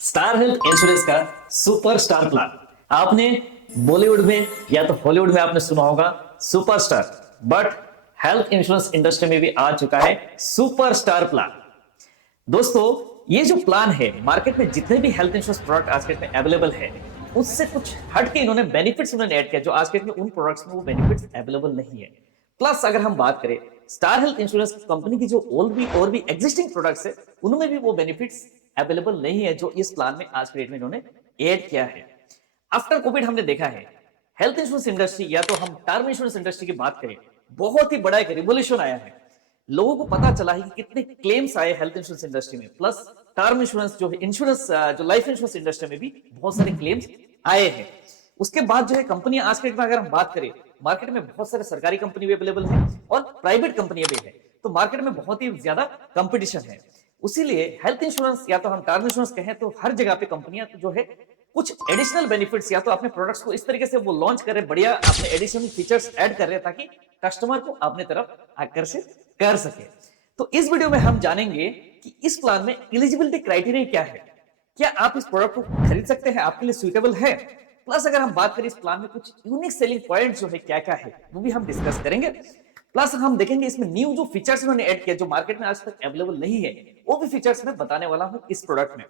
Star health insurance का super star plan आपने बॉलीवुड में या तो हॉलीवुड में आपने सुना होगा superstar, but health insurance industry में भी आ चुका है सुपर स्टार प्लान। दोस्तों, ये जो प्लान है, मार्केट में जितने भी हेल्थ इंश्योरेंस प्रोडक्ट आज के डेट में अवेलेबल है उससे कुछ हट के इन्होंने बेनिफिट्स उन्होंने ऐड किया जो आज के डेट में उन प्रोडक्ट्स में वो बेनिफिट्स अवेलेबल नहीं है। प्लस अगर हम बात करें स्टार हेल्थ इंश्योरेंस कंपनी की जो और भी एग्जिस्टिंग प्रोडक्ट्स है उनमें भी वो बेनिफिट्स अवेलेबल नहीं है जो इस प्लान में आज के डेट में इन्होंने ऐड किया है। आफ्टर कोविड हमने देखा है हेल्थ इंश्योरेंस इंडस्ट्री या तो हम टर्म इंश्योरेंस इंडस्ट्री की बात करें, बहुत ही बड़ा एक रिवोल्यूशन आया है। लोगों को पता चला है कि कितने क्लेम्स आए हेल्थ इंश्योरेंस इंडस्ट्री में, प्लस टर्म इंश्योरेंस जो इंश्योरेंस जो लाइफ इंश्योरेंस इंडस्ट्री में भी बहुत सारे क्लेम्स आए हैं। उसके बाद जो है कंपनी आज के डेट में अगर हम बात करें, मार्केट में बहुत सारे सरकारी कंपनी भी अवेलेबल है और प्राइवेट कंपनियां भी है, तो मार्केट में बहुत ही ज्यादा कंपटीशन है। उसीलिए हेल्थ इंश्योरेंस या तो हम टर्म इंश्योरेंस कहें तो हर जगह पे कंपनियां जो है कुछ एडिशनल बेनिफिट्स या तो अपने प्रोडक्ट्स को इस तरीके से वो लॉन्च कर रहे, बढ़िया अपने एडिशनल फीचर्स ऐड कर रहे हैं ताकि कस्टमर को अपने तरफ आकर्षित कर सके। तो इस वीडियो में हम जानेंगे कि इस प्लान में एलिजिबिलिटी क्राइटेरिया क्या है, क्या आप इस प्रोडक्ट को खरीद सकते हैं, आपके लिए सुइटेबल है। प्लस अगर हम बात करें इस प्लान में कुछ यूनिक सेलिंग पॉइंट जो है क्या क्या है वो भी हम डिस्कस करेंगे। प्लस हम देखेंगे इसमें न्यू जो फीचर्स इन्होंने ऐड किया जो मार्केट में आज तक अवेलेबल नहीं है, वो भी फीचर्स मैं बताने वाला हूं इस प्रोडक्ट में।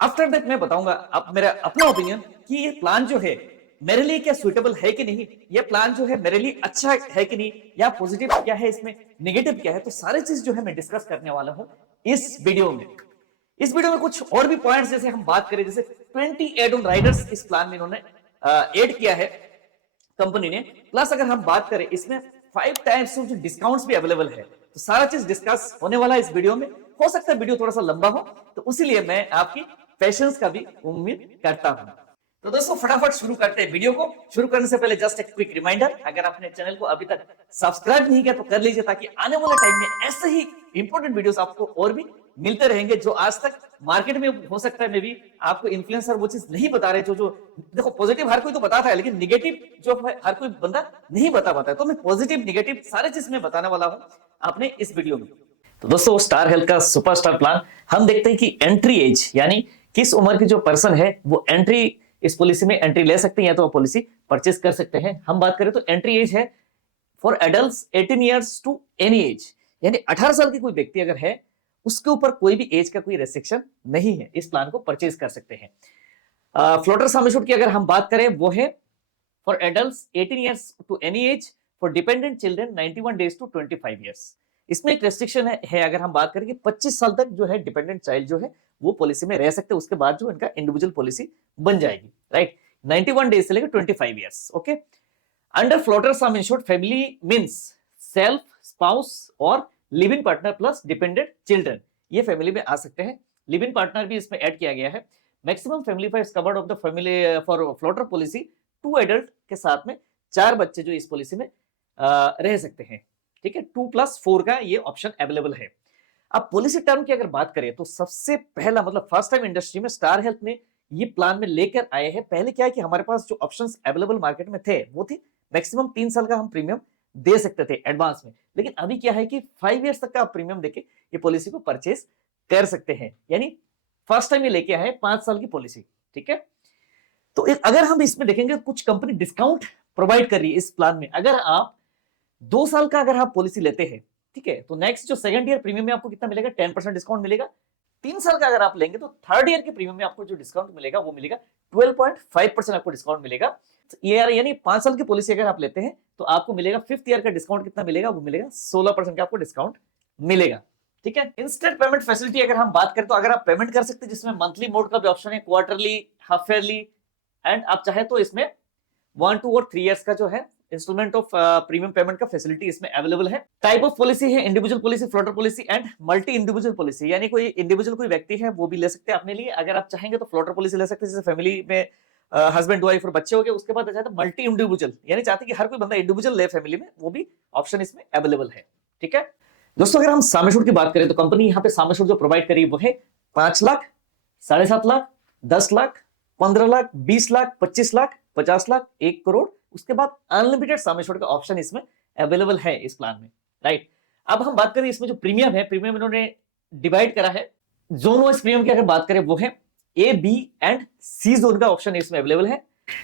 आफ्टर दैट मैं बताऊंगा अब मेरा अपना ओपिनियन कि ये प्लान जो है मेरे लिए क्या सुइटेबल है कि नहीं, ये प्लान जो है मेरे लिए अच्छा है कि नहीं, या पॉजिटिव क्या है इसमें, नेगेटिव क्या है, तो सारी चीज जो है मैं डिस्कस करने वाला हूं इस वीडियो में। इस वीडियो में कुछ और भी पॉइंट्स जैसे हम बात करें, जैसे 20 एड ऑन राइडर्स इस प्लान में इन्होंने ऐड किया है कंपनी ने। प्लस अगर हम बात करें इसमें 5 टाइप्स ऑफ डिस्काउंट्स भी अवेलेबल है, तो सारा चीज डिस्कस होने वाला है इस वीडियो में। हो सकता है वीडियो थोड़ा सा लंबा हो, तो उसीलिए मैं आपकी पेशेंस का भी उम्मीद करता हूं। तो दोस्तों फटाफट शुरू करते हैं। वीडियो को शुरू करने से पहले जस्ट एक क्विक रिमाइंडर, अगर आपने चैनल को अभी तक सब्सक्राइब नहीं किया तो कर लीजिए ताकि आने वाले टाइम में ऐसे ही इंपॉर्टेंट वीडियोस आपको और भी मिलते रहेंगे जो आज तक मार्केट में हो सकता है मे भी आपको इन्फ्लुएंसर वो चीज नहीं बता रहे जो देखो पॉजिटिव हर कोई तो बताता है लेकिन निगेटिव जो है हर कोई बंदा नहीं बता पाता है, तो मैं पॉजिटिव निगेटिव सारे चीज में बताने वाला हूं आपने इस वीडियो में। तो दोस्तों स्टार हेल्थ का सुपरस्टार प्लान हम देखते हैं कि एंट्री एज यानी किस उम्र की जो पर्सन है वो एंट्री इस पॉलिसी में एंट्री ले सकते हैं या तो पॉलिसी परचेज कर सकते हैं। हम बात करें तो एंट्री एज है for adults 18 years to any age, यानी 18 साल की कोई व्यक्ति अगर है उसके ऊपर कोई भी एज का कोई रेस्ट्रिक्शन नहीं है, इस प्लान को परचेज कर सकते हैं। फ्लोटर सम एश्योर्ड की अगर हम बात करें वो है for adults 18 years to any age, for dependent children 91 days to 25 years. इसमें एक रेस्ट्रिक्शन है अगर हम बात करें कि 25 साल तक जो है डिपेंडेंट चाइल्ड जो है वो पॉलिसी में रह सकते हैं, उसके बाद जो इनका इंडिविजुअल पॉलिसी बन जाएगी, राइट। 91 डेज से लेकर 25 years, okay. Under floater sum insured family means self, spouse और live in partner plus dependent children, ये फैमिली में आ सकते हैं। लिव इन पार्टनर भी इसमें ऐड किया गया है। Maximum family five covered of the family for floater policy 2 adult के साथ में 4 बच्चे जो इस पॉलिसी में रह सकते हैं, ठीक है। 2+4 का ये ऑप्शन अवेलेबल है। अब पॉलिसी टर्म की अगर बात करें तो सबसे पहला मतलब फर्स्ट टाइम इंडस्ट्री में स्टार हेल्थ ने ये प्लान में लेकर आए हैं। पहले क्या है कि हमारे पास जो ऑप्शंस अवेलेबल मार्केट में थे वो थी मैक्सिमम 3 साल का हम प्रीमियम दे सकते थे एडवांस में, लेकिन अभी क्या है कि 5 इयर्स तक का आप प्रीमियम देके ये पॉलिसी को परचेज कर सकते हैं, यानी फर्स्ट टाइम ये लेके आए 5 साल की पॉलिसी, ठीक है। तो अगर हम इसमें देखेंगे कुछ कंपनी डिस्काउंट प्रोवाइड कर रही है इस प्लान में। अगर आप 2 साल का अगर आप पॉलिसी लेते हैं, ठीक है, तो नेक्स्ट जो सेकंड ईयर प्रीमियम में आपको कितना मिलेगा, 10% डिस्काउंट मिलेगा। 3 साल का अगर आप लेंगे तो थर्ड ईयर के प्रीमियम में आपको जो डिस्काउंट मिलेगा वो मिलेगा 12.5% आपको डिस्काउंट मिलेगा। तो यानी 5 साल की पॉलिसी अगर आप लेते हैं तो आपको मिलेगा फिफ्थ ईयर का डिस्काउंट कितना मिलेगा, वो मिलेगा 16% का आपको डिस्काउंट मिलेगा, ठीक है। इंस्टेंट पेमेंट फैसिलिटी अगर हम बात करें तो अगर आप पेमेंट कर सकते हैं जिसमें मंथली मोड का भी ऑप्शन है, क्वार्टरली, हाफ ईयरली, एंड आप चाहे तो इसमें 1, 2 और 3 इयर्स का जो है इंस्टॉलमेंट ऑफ प्रीमियम पेमेंट का फैसिलिटी इसमें अवेलेबल है। टाइप ऑफ पॉलिसी है individual policy, floater policy and multi individual policy, यानी कोई इंडिविजुअल कोई व्यक्ति है वो भी ले सकते हैं अपने लिए। अगर आप चाहेंगे तो फ्लोटर पॉलिसी ले सकते हैं, जैसे फैमिली में हस्बैंड वाइफ और बच्चे हो गए, उसके बाद चाहे तो मल्टी इंडिविजुअल यानी चाहते कि हर कोई बंदा इंडिविजुअल ले फैमिली में, वो भी ऑप्शन इसमें अवेलेबल है, ठीक है। दोस्तों अगर हम सम एश्योर्ड की बात करें तो कंपनी यहाँ पे सम एश्योर्ड जो प्रोवाइड करी वो है 5 लाख, 7.5 लाख, 10 लाख, 15 लाख, 20 लाख, 25 लाख, 50 लाख, 1 करोड़। उसके बाद अनलिमिटेड सम एश्योर्ड का ऑप्शन इसमें अवेलेबल है इस प्लान में, राइट। अब हम बात करें इसमें जो प्रीमियम है, प्रीमियम इन्होंने डिवाइड करा है जोन वाइज। प्रीमियम की अगर बात करें वो है ए, बी एंड सी जोन का ऑप्शन इसमें अवेलेबल है।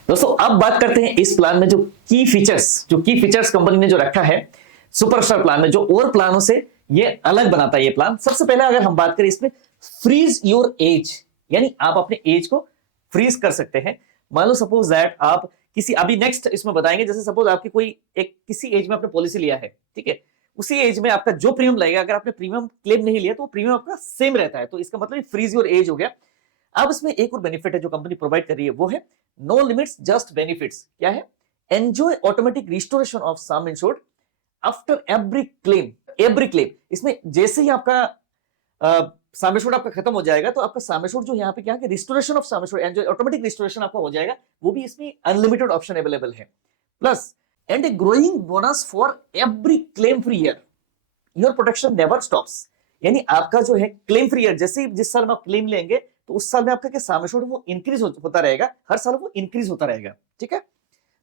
दोस्तों अब बात करते हैं इस प्लान में जो की फीचर्स कंपनी ने जो रखा है सुपरस्टार प्लान में, जो और प्लानों से ये अलग बनाता है ये प्लान। सबसे पहले अगर हम बात करें इसमें फ्रीज योर एज, यानी आप अपने एज को फ्रीज कर सकते हैं। मान लो सपोज दैट आप किसी, अभी नेक्स्ट इसमें बताएंगे, जैसे सपोज आपकी कोई एक किसी एज में आपने पॉलिसी लिया है, ठीक है, उसी एज में आपका जो प्रीमियम लगेगा, अगर आपने प्रीमियम क्लेम नहीं लिया तो प्रीमियम आपका सेम रहता है, तो इसका मतलब फ्रीज योर एज हो गया। अब इसमें एक और बेनिफिट है जो कंपनी प्रोवाइड कर रही है, वो है नो लिमिट्स जस्ट बेनिफिट्स। क्या है? Enjoy automatic restoration of some insured after every claim. इसमें जैसे ही आपका सम इंश्योर्ड आपका खत्म हो जाएगा तो आपका सम इंश्योर्ड जो यहाँ पे क्या है, restoration of some insured, enjoy automatic restoration आपका हो जाएगा, वो भी इसमें अनलिमिटेड ऑप्शन अवेलेबल है। Plus and a growing bonus for every claim free year, your protection never stops. यानी आपका जो है क्लेम फ्री ईयर, जैसे जिस साल में आप क्लेम लेंगे तो उस साल में आपका क्या सम इंश्योर्ड वो इंक्रीज होता रहेगा, हर साल वो इंक्रीज होता रहेगा, ठीक है।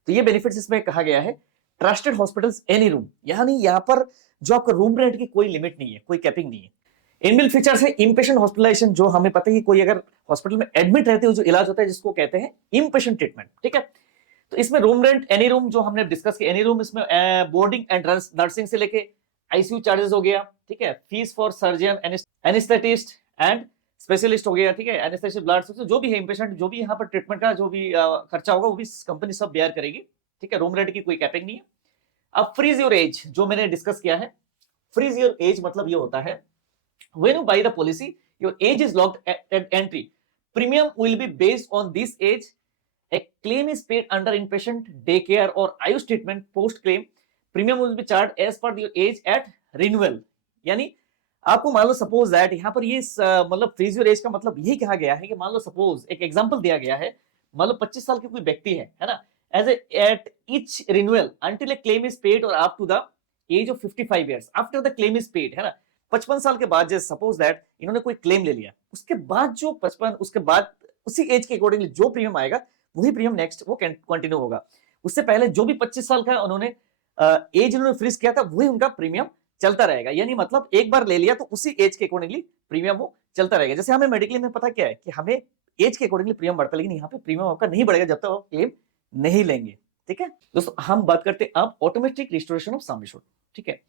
तो ये बेनिफिट्स इसमें कहा गया है। ट्रस्टेड हॉस्पिटल्स एनी रूम, यानी यहाँ पर जो आपका रूम रेंट की कोई लिमिट नहीं है, कोई कैपिंग नहीं है। इनबिल्ट फीचर्स है इनपेशेंट हॉस्पिटलाइजेशन, जो हमें पता है कि कोई अगर हॉस्पिटल में एडमिट रहते हो जो इलाज होता है जिसको कहते हैं इनपेशेंट ट्रीटमेंट, ठीक है। तो इसमें रूम रेंट एनी रूम जो हमने डिस्कस किया, एनी रूम इसमें बोर्डिंग एंड नर्सिंग से लेके आईसीयू चार्जेस हो गया, ठीक है, fees for surgeon, anaesthetist and specialist हो गया, ठीक है, एनेस्थेसिया, ब्लड, जो भी है इनपेशेंट, जो भी यहाँ पर ट्रीटमेंट का जो भी खर्चा होगा वो भी कंपनी सब बेयर करेगी, ठीक है। रूम रेंट की कोई कैपिंग नहीं है। अब फ्रीज योर एज जो मैंने डिस्कस किया है, फ्रीज योर एज मतलब ये होता है when you buy the policy your age is locked at entry, premium will be based on this age, a claim is paid under inpatient daycare or ayush treatment, post claim premium will be charged as per your age at renewal। यानी आपको मान लो suppose that यहाँ पर ये मतलब freeze your age का मतलब यही कहा गया है कि मान लो सपोज एक एग्जांपल दिया गया है, मान लो 25 साल की कोई व्यक्ति है ना, age at each renewal until a claim is paid और up to the age of 55 years after the claim is paid, है ना। 55 साल के बाद जैसे सपोज दैट इन्होंने कोई क्लेम ले लिया, उसके बाद जो 55 उसके बाद उसी एज के अकॉर्डिंगली जो प्रीमियम आएगा वही प्रीमियम नेक्स्ट वो कंटिन्यू होगा। उससे पहले जो भी 25 साल का उन्होंने एज उन्होंने फ्रीज किया था वही उनका प्रीमियम चलता रहेगा। यानी मतलब एक बार ले लिया तो उसी एज के अकॉर्डिंगली प्रीमियम वो चलता रहेगा। जैसे हमें मेडिकल में पता क्या है कि हमें एज के अकॉर्डिंगली प्रीमियम बढ़ता है, लेकिन यहाँ पे प्रीमियम आपका नहीं बढ़ेगा जब तक आप क्लेम नहीं लेंगे, ठीक है। दोस्तों हम बात करते हैं अब automatic restoration of some insured, ठीक है।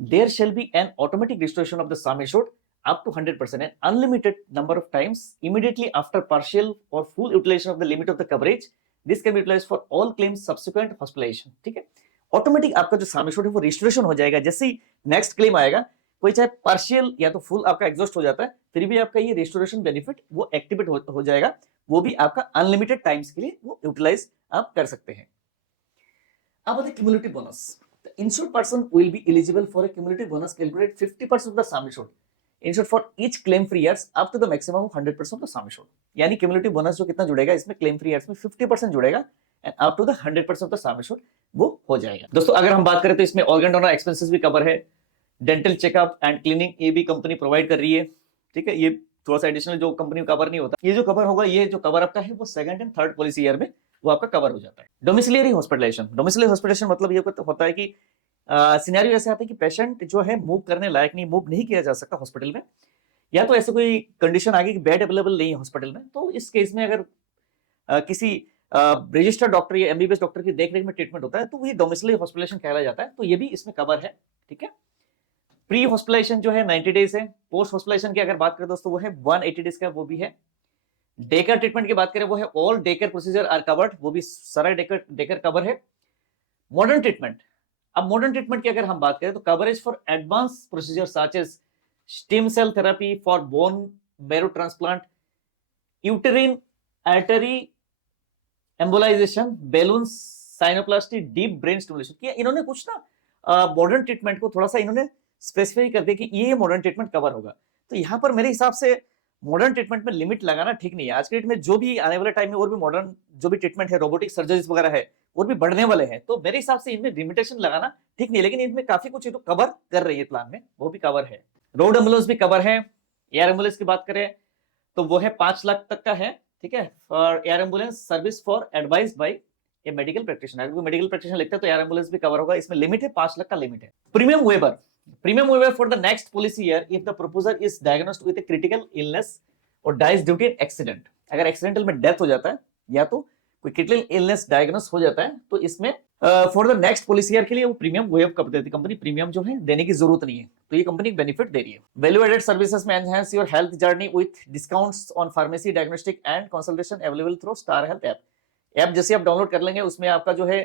There shall be an automatic restoration of the sum assured up to 100% and unlimited number of times immediately after partial or full utilization of the limit of the coverage. This can be utilized for all claims subsequent hospitalization, ठीक है। Automatic आपका जो sum assured है वो restoration हो जाएगा जैसे ही next claim आएगा, कोई चाहे पार्शियल या तो फुल आपका एग्जॉस्ट हो जाता है फिर भी आपका ये रिस्टोरेशन बेनिफिट वो एक्टिवेट हो जाएगा, वो भी आपका अनलिमिटेड टाइम्स के लिए वो यूटिलाइज आप कर सकते हैं। अब आते cumulative bonus. The insured person will be eligible for a cumulative bonus calculated 50% of the sum insured for each claim free years up to the maximum of 100% of the sum insured। यानी cumulative bonus जो कितना जुड़ेगा इसमें claim free years में 50% जुड़ेगा and up to the 100% of the sum insured वो हो जाएगा। दोस्तों अगर हम बात करें तो इसमें organ donor expenses भी कवर है, डेंटल चेकअप एंड क्लीनिंग ये भी कंपनी प्रोवाइड कर रही है, ठीक है। ये थोड़ा सा एडिशनल जो कंपनी कवर नहीं होता, ये जो कवर होगा, ये जो कवर आपका है वो second and third policy year में वो आपका कवर हो जाता है। डोमिसिलियरी हॉस्पिटलाइजेशन, डोमिसिलियरी हॉस्पिटलाइजेशन मतलब ये होता है कि सिनेरियो ऐसे आता है कि पेशेंट जो है मूव करने लायक नहीं, मूव नहीं किया जा सकता हॉस्पिटल में, या तो ऐसे कोई कंडीशन आ गई कि बेड अवेलेबल नहीं है हॉस्पिटल में, तो इस केस में अगर किसी रजिस्टर्ड डॉक्टर या एमबीबीएस डॉक्टर की देखरेख में ट्रीटमेंट होता है तो ये डोमिसिलियरी हॉस्पिटलाइजेशन कहलाया जाता है, तो ये भी इसमें कवर है, ठीक है। प्री हॉस्पिटलाइजेशन जो है 90 डेज है। पोस्ट हॉस्पिटलाइजेशन की अगर बात करें दोस्तों वो है 180 डेज का, वो भी है। डेकर ट्रीटमेंट की बात करें वो है all daycare procedure are covered, वो भी सारा डेकर कवर है। मॉडर्न ट्रीटमेंट, अब मॉडर्न ट्रीटमेंट की अगर हम बात करें तो coverage for advance procedure such as stem cell therapy for bone marrow transplant, uterine artery embolisation, balloons, sinuplasty, deep brain stimulation किया। इन्होंने कुछ ना मॉडर्न ट्रीटमेंट को थोड़ा सा इन्होंने स्पेसिफाई कर दिया कि ये मॉडर्न ट्रीटमेंट कवर होगा। तो यहाँ पर मेरे हिसाब से मॉडर्न ट्रीटमेंट में लिमिट लगाना ठीक नहीं है। आज के डेट में जो भी आने वाले टाइम में और भी मॉडर्न जो भी ट्रीटमेंट है, रोबोटिक सर्जरीज वगैरह है और भी बढ़ने वाले हैं, तो मेरे हिसाब से इनमें लिमिटेशन लगाना ठीक नहीं, लेकिन इनमें काफी कुछ तो कवर कर रही है प्लान में, वो भी कवर है। रोड एम्बुलेंस भी कवर है। एयर एम्बुलेंस की बात करें तो वो है 5 लाख तक का है, ठीक है, for air ambulance service for advice by a medical practitioner. अगर कोई मेडिकल प्रैक्टिशनर लिखता है तो एयर एम्बुलेंस भी कवर होगा। इसमें लिमिट है 5 लाख का लिमिट है। Premium waiver, premium waiver for the next policy year if the proposer is diagnosed with a critical illness और डाइज ड्यू टू एक्सीडेंट। अगर एक्सीडेंटल में डेथ हो जाता है या तो कोई क्रिटिकल इलनेस डायग्नोस हो जाता है, तो इसमें for the next policy year के लिए वो प्रीमियम वेव कर देती है कंपनी, प्रीमियम जो है देने की जरूरत नहीं है, तो ये कंपनी बेनिफिट दे रही है। वैल्यू एडेड सर्विसेज में enhance your health journey with discounts on pharmacy diagnostic and consultation available through star health app. App जैसे आप डाउनलोड कर लेंगे उसमें आपका जो है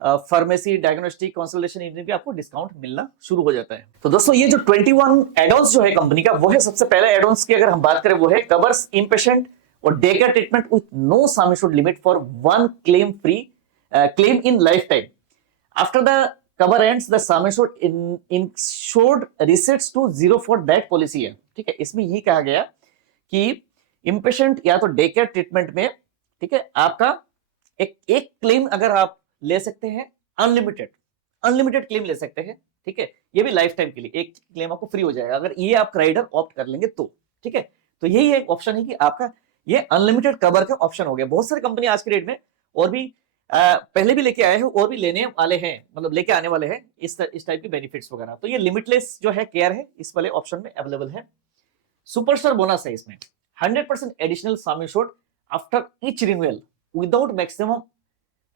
फार्मेसी डायग्नोस्टिक कंसल्टेशन इनमें भी आपको डिस्काउंट मिलना शुरू हो जाता है। तो दोस्तों ये जो 21 एडॉन्स जो है कंपनी का, वो है सबसे पहले एडॉन्स की अगर हम बात करें वो है कवर्स इनपेशेंट और day care treatment with no sum assured limit for one claim in lifetime. After the cover ends the sum assured insured resets to zero for that policy है। ठीक है, इसमें यही कहा गया कि इम्पेशेंट या तो डे केयर ट्रीटमेंट में, ठीक है, आपका एक क्लेम अगर आप ले सकते हैं, अनलिमिटेड क्लेम ले सकते हैं। ठीक है, ये भी लाइफ टाइम के लिए एक क्लेम आपको फ्री हो जाएगा अगर ये आप राइडर ऑप्ट कर लेंगे तो। ठीक है, तो यही एक ऑप्शन है कि आपका ये अनलिमिटेड कवर का ऑप्शन हो गया। बहुत सारी कंपनी आज के डेट में और भी पहले भी लेके आए हैं और भी लेने वाले हैं, मतलब लेके आने वाले हैं इस टाइप की बेनिफिट्स वगैरह। तो ये लिमिटलेस जो है केयर है इस वाले ऑप्शन में अवेलेबल है। सुपरस्टार बोनस है इसमें 100% additional sum assured after each renewal without maximum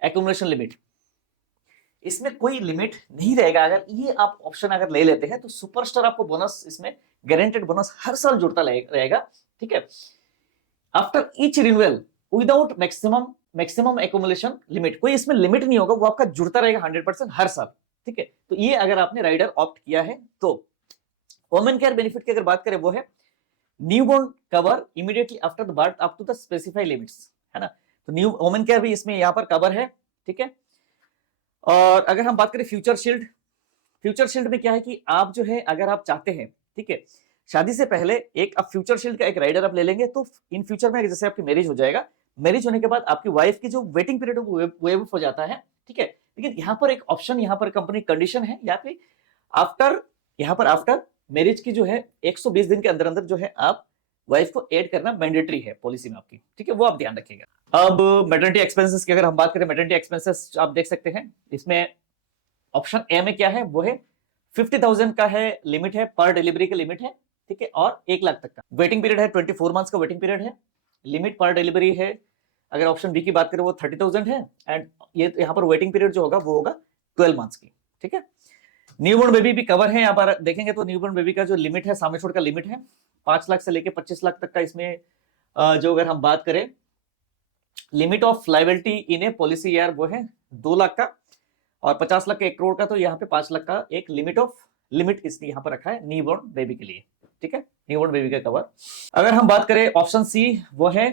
accumulation limit. इसमें कोई लिमिट नहीं रहेगा। अगर ये आप ऑप्शन अगर ले लेते हैं तो सुपरस्टार आपको बोनस, इसमें गारंटेड बोनस हर साल जुड़ता रहेगा। ठीक है, after each renewal without maximum accumulation limit, कोई इसमें लिमिट नहीं होगा, वो आपका जुड़ता रहेगा 100% हर साल। ठीक है, तो ये अगर आपने राइडर ऑप्ट किया है तो। वुमेन केयर बेनिफिट की अगर बात करें वो है newborn cover immediately after the birth up to the specified limits, है ना। तो न्यू वुमेन केयर भी इसमें यहाँ पर कवर है। ठीक है, और अगर हम बात करें फ्यूचर शील्ड में क्या है कि आप जो है अगर आप चाहते हैं, ठीक है, शादी से पहले एक आप फ्यूचर शील्ड का एक राइडर आप ले लेंगे तो इन फ्यूचर में जैसे आपकी मैरिज हो जाएगा, मैरिज होने के बाद आपकी वाइफ की जो वेटिंग पीरियड वेव हो जाता है। ठीक है, लेकिन यहाँ पर एक ऑप्शन, यहाँ पर कंपनी कंडीशन है या फिर आफ्टर मैरिज की जो है 120 दिन के अंदर अंदर जो है आप वाइफ को ऐड करना मैंडेटरी है पॉलिसी में आपकी। ठीक है, वो आप ध्यान रखिएगा। अब मैटरनिटी एक्सपेंसेस की अगर हम बात करें, मैटरनिटी एक्सपेंसेस आप देख सकते हैं इसमें ऑप्शन ए में क्या है वो है 50,000 का है लिमिट है, पर डिलीवरी का लिमिट है। ठीक है, और 1 लाख तक का वेटिंग पीरियड है, 24 मंथ्स का वेटिंग पीरियड है, लिमिट पर डिलीवरी है। अगर ऑप्शन बी की बात करें वो 30,000 है एंड ये यहाँ पर वेटिंग पीरियड जो होगा वो होगा 12 मंथ्स की। ठीक है, न्यूबॉर्न बेबी भी कवर है। यहाँ पर देखेंगे तो न्यूबॉर्न बेबी का जो लिमिट है, सम एश्योर्ड का लिमिट है 5 लाख से लेके 25 लाख तक का। इसमें जो अगर हम बात करें limit of liability in A policy year वो है 2 लाख का, और 50 लाख का 1 करोड़ का, तो यहाँ पे 5 लाख का एक लिमिट इसने यहाँ पर रखा है न्यूबॉर्न बेबी के लिए। ठीक है, न्यूबॉर्न बेबी का कवर। अगर हम बात करें ऑप्शन सी वो है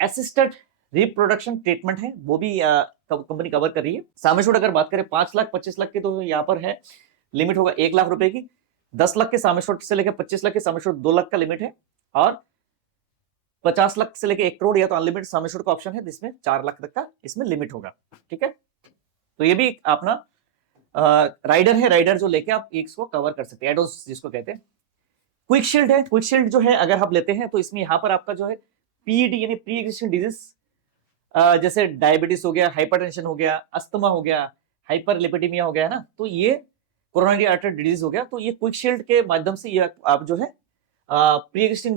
असिस्टेड रिप्रोडक्शन ट्रीटमेंट है, वो भी कंपनी कवर कर रही है। सम एश्योर्ड अगर बात करें 5 लाख 25 लाख की, तो यहाँ पर है लिमिट होगा 1 लाख रुपए की। 10 लाख के सम एश्योर्ड से लेकर 25 लाख के सम एश्योर्ड 2 लाख का लिमिट है, और 50 लाख से लेकर 1 करोड़ या तो अनलिमिटेड सम एश्योर्ड का ऑप्शन है जिसमें 4 लाख तक का इसमें लिमिट होगा। ठीक है, तो ये भी अपना राइडर है, राइडर जो लेके आप इसको कवर कर सकते हैं, एडोस जिसको कहते हैं। क्विक शील्ड है, क्विक शील्ड जो है अगर आप लेते हैं तो इसमें यहाँ पर आपका जो है पीईडी यानी प्री एग्जिस्टिंग डिजीज, जैसे डायबिटीज हो गया, हाइपरटेंशन हो गया, अस्थमा हो गया, हाइपरलिपिडेमिया हो गया ना, तो ये कोरोनरी आर्टरी डिजीज हो गया, तो ये क्विक शील्ड के माध्यम से ये आप जो है प्री एग्जिस्टिंग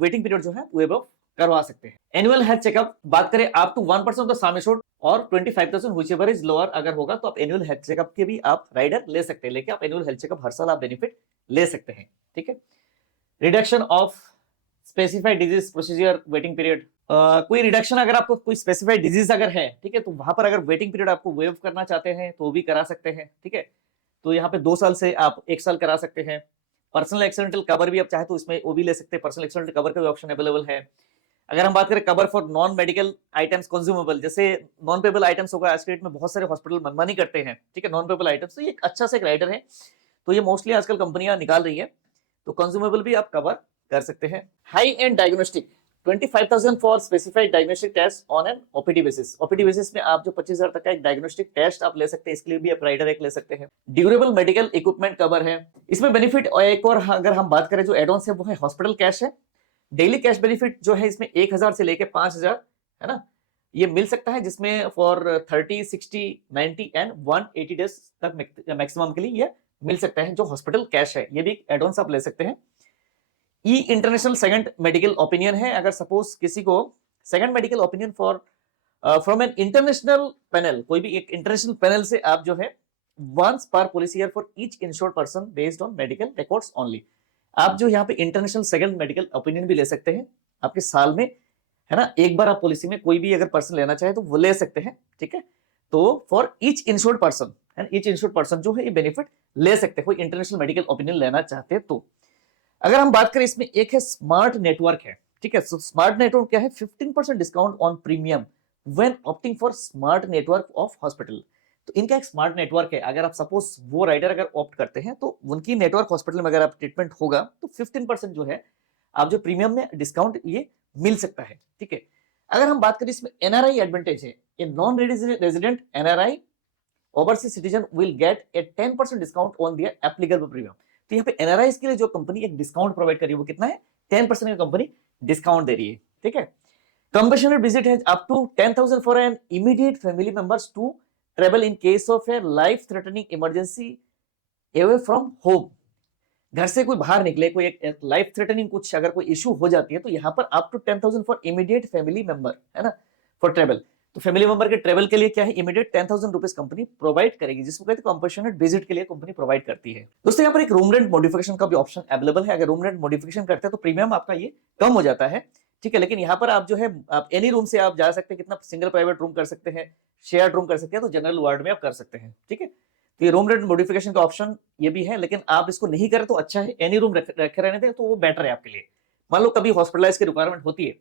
वेटिंग पीरियड जो है वो करवा सकते हैं। एनुअल हेल्थ चेकअप बात करें आप to 1% of the sum assured और 25,000 व्हिचएवर इज लोअर अगर होगा तो आप एनुअल हेल्थ चेकअप के भी आप राइडर ले सकते हैं, लेके आप एनुअल हेल्थ चेकअप हर साल आप बेनिफिट ले सकते हैं। ठीक है, reduction of specified disease procedure waiting period, कोई रिडक्शन अगर आपको कोई स्पेसिफाइड डिजीज अगर है, ठीक है, तो वहां पर अगर वेटिंग पीरियड आपको वेव करना चाहते हैं तो वो भी करा सकते हैं। ठीक है, तो यहाँ पे 2 साल से आप 1 साल करा सकते हैं। पर्सनल एक्सीडेंटल कवर भी आप चाहे तो इसमें वो भी ले सकते हैं, पर्सनल एक्सीडेंटल कवर का भी ऑप्शन अवेलेबल है। अगर हम बात करें cover for non medical items consumable, जैसे नॉन पेबल आइटम्स होगा, आज के डेट में बहुत सारे हॉस्पिटल मनमानी करते हैं। ठीक है, नॉन पेबल आइटम्स, तो ये एक अच्छा सा एक राइडर है, तो ये मोस्टली आजकल कंपनियां निकाल रही है, तो कंज्यूमेबल भी आप कवर कर सकते हैं। High end diagnostic 25,000 for specified diagnostic test on an OPD basis, OPD basis में आप जो 25,000 तक का एक डायग्नोस्टिक टेस्ट आप ले सकते हैं, इसके लिए भी आप राइडर एक ले सकते हैं। ड्यूरेबल मेडिकल इक्विपमेंट कवर है इसमें बेनिफिट। और एक और अगर हम बात करें जो एडॉन्स है वो है हॉस्पिटल कैश है। डेली कैश बेनिफिट जो है इसमें 1,000 से लेके 5,000 है ना, ये मिल सकता है, जिसमें फॉर 30, 60, 90 एंड 180 डेज तक मैक्सिमम के लिए ये मिल सकता है जो हॉस्पिटल कैश है, ये भी एडॉन्स आप ले सकते हैं। ई इंटरनेशनल सेकंड मेडिकल ओपिनियन है, अगर सपोज किसी को second medical opinion for from an international panel, कोई भी एक इंटरनेशनल पैनल से आप जो है वंस पर policy year for each insured person based on medical records only. आप जो यहाँ पे इंटरनेशनल सेकंड मेडिकल ओपिनियन भी ले सकते हैं आपके साल में, है ना, एक बार आप पॉलिसी में कोई भी अगर पर्सन लेना चाहे तो वो ले सकते हैं, ठीक है। तो for each insured person and each insured person जो है ये बेनिफिट ले सकते हैं कोई इंटरनेशनल मेडिकल ओपिनियन लेना चाहते हैं तो। अगर हम बात करें इसमें एक है स्मार्ट नेटवर्क है, ठीक है। सो स्मार्ट नेटवर्क क्या है, 15% discount on premium when opting for smart network of hospital. तो इनका एक स्मार्ट नेटवर्क है, अगर आप सपोज वो राइडर अगर ऑप्ट करते हैं तो उनकी नेटवर्क हॉस्पिटल में अगर आप ट्रीटमेंट होगा तो 15% जो है आप जो प्रीमियम में डिस्काउंट ये मिल सकता है, ठीक है। अगर हम बात करें इसमें एनआरआई एडवांटेज है, a non resident NRI overseas citizen will get a 10% discount on their applicable premium. तो यहाँ पे एनआरआई के लिए जो कंपनी एक डिस्काउंट प्रोवाइड कर रही है वो कितना है, 10% का कंपनी डिस्काउंट दे रही है, ठीक है। कंपैशनेट विजिट है up to 10,000 for an immediate family members to travel in case of a life threatening emergency away from home. घर से कोई बाहर निकले, कोई एक लाइफ थ्रेटनिंग कुछ अगर कोई इशू हो जाती है तो यहाँ पर up to 10,000 for immediate family member, है ना, फॉर ट्रेवल। तो फैमिली मेंबर के ट्रेवल के लिए क्या है, इमीडिएट 10,000 रुपीज कंपनी प्रोवाइड करेगी, जिसको कहते हैं कंपैशनेट विजिट के लिए कंपनी प्रोवाइड करती है। दोस्तों यहाँ पर एक रूम रेंट मॉडिफिकेशन का भी ऑप्शन अवेलेबल है। अगर रूम रेंट मॉडिफिकेशन करते हैं तो प्रीमियम आपका ये कम हो जाता है, ठीक है। लेकिन यहाँ पर आप जो है आप एनी रूम से आप जा सकते हैं, कितना सिंगल प्राइवेट रूम कर सकते हैं, शेयर्ड रूम कर सकते हैं, तो जनरल वार्ड में आप कर सकते हैं, ठीक है। तो ये रूम रेंट मॉडिफिकेशन का ऑप्शन ये भी है, लेकिन आप इसको नहीं करें तो अच्छा है, एनी रूम रखे रहने दें तो वो बेटर है आपके लिए। मान लो कभी हॉस्पिटलाइज की रिक्वायरमेंट होती है,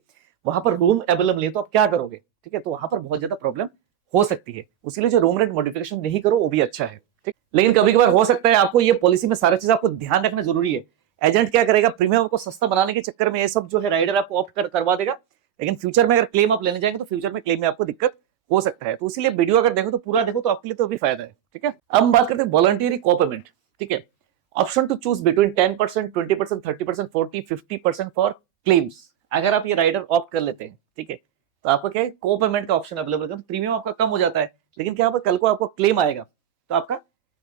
वहां पर रूम अवेलेबल नहीं तो आप क्या करोगे, ठीक है। तो वहां पर बहुत ज्यादा प्रॉब्लम हो सकती है, उसीलिए जो रूम रेंट मॉडिफिकेशन नहीं करो वो भी अच्छा है, ठीक। लेकिन कभी कभार हो सकता है आपको ये पॉलिसी में सारी चीज आपको ध्यान रखना जरूरी है। एजेंट क्या करेगा, प्रीमियम को सस्ता बनाने के चक्कर में ये सब जो है राइडर आपको ऑप्ट करवा देगा, लेकिन फ्यूचर में अगर क्लेम आप लेने जाएंगे तो फ्यूचर में क्लेम में आपको दिक्कत हो सकता है। तो इसीलिए वीडियो अगर देखो तो पूरा देखो तो आपके लिए तो भी फायदा है, ठीक है। अब हम बात करते हैं वॉलंटियरी को-पेमेंट, ठीक है। Option to choose between 10%, 20%, 30%, 40, 50% for claims. अगर आप ये राइडर ऑप्ट कर लेते हैं, ठीक है, तो आपका क्या है, को पेमेंट का ऑप्शन अवेलेबल है, तो प्रीमियम आपका कम हो जाता है, लेकिन क्या होगा, कल को आपको क्लेम आएगा तो आपका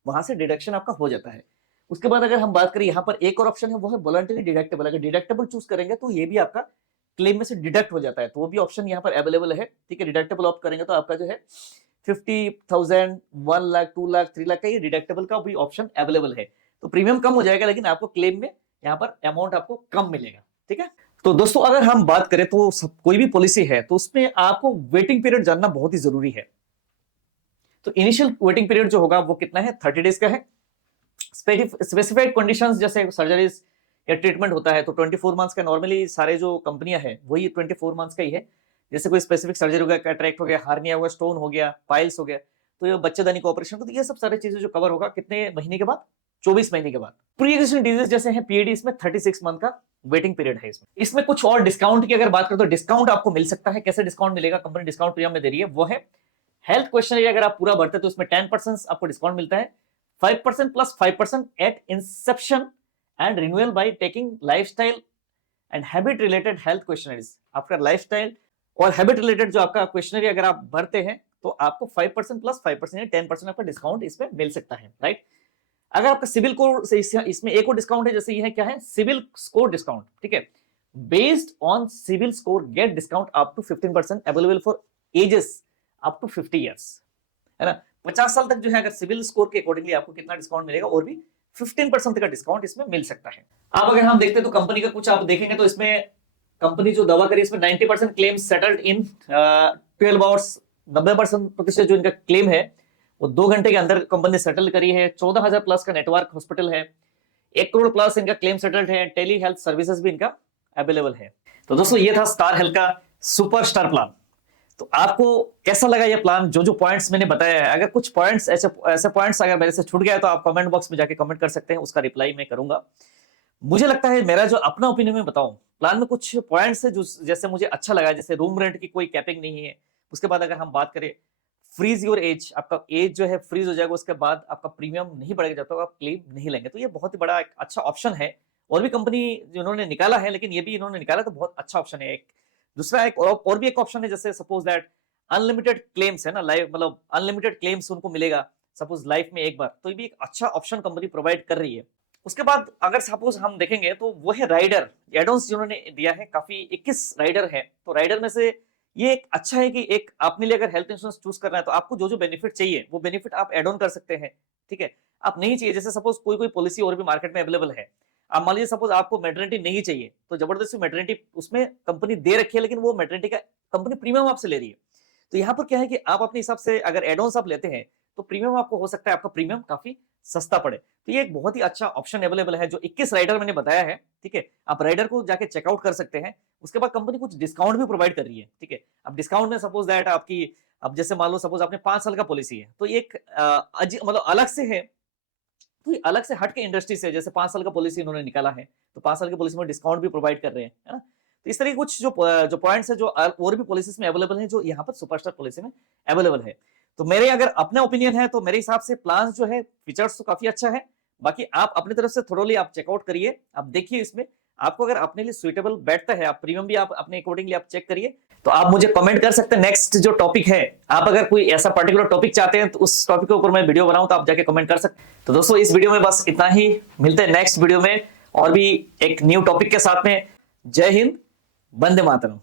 वहां से डिडक्शन आपका हो जाता है। उसके बाद अगर हम बात करें यहाँ पर एक और ऑप्शन है, वो है वॉलंटरी डिडक्टेबल। अगर डिडक्टेबल चूज करेंगे तो ये भी आपका क्लेम में से डिडक्ट हो जाता है, तो वो भी ऑप्शन यहाँ पर अवेलेबल है, ठीक है। डिडक्टेबल ऑप्ट करेंगे तो आपका जो है 50,000, 1 लाख, 2 लाख, 3 लाख का ये डिडक्टेबल का भी ऑप्शन अवेलेबल है। तो प्रीमियम कम हो जाएगा, लेकिन आपको क्लेम में यहाँ पर अमाउंट आपको कम मिलेगा, ठीक है। तो दोस्तों अगर हम बात करें तो कोई भी पॉलिसी है तो उसमें आपको वेटिंग पीरियड जानना बहुत ही जरूरी है। तो इनिशियल वेटिंग पीरियड जो होगा वो कितना है, 30 डेज का है। स्पेसिफाइड कंडीशंस जैसे सर्जरीज या ट्रीटमेंट होता है तो 24 मंथ्स का नॉर्मली सारे जो कंपनियां हैं वही 24 मंथ्स का ही है। जैसे कोई स्पेसिफिक सर्जरी हो गया, कैटरेक्ट हो गया, हार्निया हो गया, स्टोन हो गया, पाइल्स हो गया, तो ये बच्चेदानी का ऑपरेशन, तो ये सब सारी चीजें जो कवर होगा कितने महीने के बाद, 24 महीने के बाद। प्री एग्जिस्टिंग डिजीज जैसे हैं पीएडी, इसमें 36 मंथ का वेटिंग पीरियड है। इसमें कुछ और डिस्काउंट की अगर बात करें तो डिस्काउंट आपको मिल सकता है। कैसे डिस्काउंट मिलेगा, कंपनी डिस्काउंट प्रीमियम में दे रही है, वो है हेल्थ क्वेश्चनरी अगर आप पूरा भरते तो इसमें 10% आपको डिस्काउंट मिलता है, 5% plus 5% at inception and renewal by taking lifestyle and habit related health questionnaires. आपका लाइफस्टाइल और हैबिट रिलेटेड जो आपका क्वेश्चनरी अगर आप भरते हैं तो आपको 5% प्लस 5% 10% आपका डिस्काउंट इसमें मिल सकता है, राइट। अगर आपका सिविल कोर से इसमें एक और डिस्काउंट है, जैसे ये है क्या है, सिविल स्कोर डिस्काउंट, ठीक है। Based on civil score get discount up to 15% available for ages up to 50 years, है ना। 50 साल तक जो है अगर सिविल स्कोर के अकॉर्डिंगली आपको कितना डिस्काउंट मिलेगा, और भी 15% का डिस्काउंट इसमें मिल सकता है। अब अगर हम देखते हैं तो कंपनी का कुछ आप देखेंगे तो इसमें कंपनी जो दावा करी इसमें 90% क्लेम सेटल्ड इन 12 आवर्स। 90% जो इनका क्लेम है वो 2 घंटे के अंदर कंपनी ने सेटल करी है। 14,000 प्लस का नेटवर्क हॉस्पिटल है, 1 करोड़ प्लस इनका क्लेम सेटल्ड है। टेली हेल्थ सर्विसेज भी इनका अवेलेबल है। तो दोस्तों ये था स्टार हेल्थ का सुपर स्टार प्लान। तो आपको कैसा लगा ये प्लान, जो जो पॉइंट्स मैंने बताया है। अगर कुछ पॉइंट्स ऐसे पॉइंट्स अगर मेरे से छूट गया तो आप कमेंट बॉक्स में जाके कमेंट कर सकते हैं, उसका रिप्लाई मैं करूंगा। मुझे लगता है मेरा जो अपना ओपिनियन में बताऊं, प्लान में कुछ पॉइंट्स है जो जैसे मुझे अच्छा लगा, जैसे रूम रेंट की कोई कैपिंग नहीं है। उसके बाद अगर हम बात करें फ्रीज योर एज, आपका एज जो है फ्रीज हो जाएगा, उसके बाद आपका प्रीमियम नहीं बढ़ेगा जब तक आप क्लेम नहीं लेंगे। तो ये बहुत ही बड़ा एक अच्छा ऑप्शन है। और भी कंपनी जिन्होंने निकाला है, लेकिन ये भी इन्होंने निकाला तो बहुत अच्छा ऑप्शन है। एक दूसरा एक और भी एक ऑप्शन है, जैसे सपोज दैट अनलिमिटेड क्लेम्स है ना, लाइफ मतलब अनलिमिटेड क्लेम्स उनको मिलेगा सपोज लाइफ में एक बार, तो ये भी एक अच्छा ऑप्शन कंपनी प्रोवाइड कर रही है। उसके बाद अगर सपोज हम देखेंगे तो वो है राइडर एडॉन्स जिन्होंने दिया है, काफी 21 राइडर है। तो राइडर में से ये एक अच्छा है कि एक अपने लिए अगर हेल्थ इंश्योरेंस चूज करना है तो आपको जो जो बेनिफिट चाहिए वो बेनिफिट आप एड ऑन कर सकते हैं। ठीक है, आप नहीं चाहिए, जैसे सपोज कोई कोई पॉलिसी और भी मार्केट में अवेलेबल है, आप मान लीजिए सपोज आपको मैटरनिटी नहीं चाहिए तो जबरदस्ती मैटरनिटी उसमें कंपनी दे रखी है, लेकिन वो मैटरनिटी का कंपनी प्रीमियम आपसे ले रही है। तो यहाँ पर क्या है कि आप अपने हिसाब से अगर एड ऑन्स आप लेते हैं तो प्रीमियम आपको हो सकता है आपका प्रीमियम काफी सस्ता पड़े। तो ये एक बहुत ही अच्छा ऑप्शन अवेलेबल है जो 21 राइडर मैंने बताया है। ठीक है, आप राइडर को जाके चेकआउट कर सकते हैं। उसके बाद कंपनी कुछ डिस्काउंट भी प्रोवाइड कर रही है। ठीक है, अब डिस्काउंट में सपोज दैट आपकी, अब जैसे मान लो सपोज आपने 5 साल का पॉलिसी है तो ये एक मतलब अलग से है, तो ये अलग से हट के इंडस्ट्री से, जैसे 5 साल का पॉलिसी इन्होंने निकाला है तो 5 साल की पॉलिसी में डिस्काउंट भी प्रोवाइड कर रहे हैं, है ना। तो इस तरह के कुछ जो पॉइंट्स है जो और भी पॉलिसीज में अवेलेबल है जो यहाँ पर सुपरस्टार पॉलिसी में अवेलेबल है। तो मेरे अगर अपना ओपिनियन है तो मेरे हिसाब से प्लान जो है फीचर्स तो काफी अच्छा है। बाकी आप अपनी तरफ से थोड़ी आप चेकआउट करिए, आप देखिए इसमें आपको अगर अपने लिए सुइटेबल बैठता है, आप प्रीमियम भी आप अपने अकॉर्डिंगली आप चेक करिए। तो आप मुझे कमेंट कर सकते हैं नेक्स्ट जो टॉपिक है, आप अगर कोई ऐसा पर्टिकुलर टॉपिक चाहते हैं तो उस टॉपिक के ऊपर मैं वीडियो बनाऊं तो आप जाके कमेंट कर सकते हैं। तो दोस्तों इस वीडियो में बस इतना ही, मिलते हैं नेक्स्ट वीडियो में और भी एक न्यू टॉपिक के साथ में। जय हिंद, वंदे मातरम।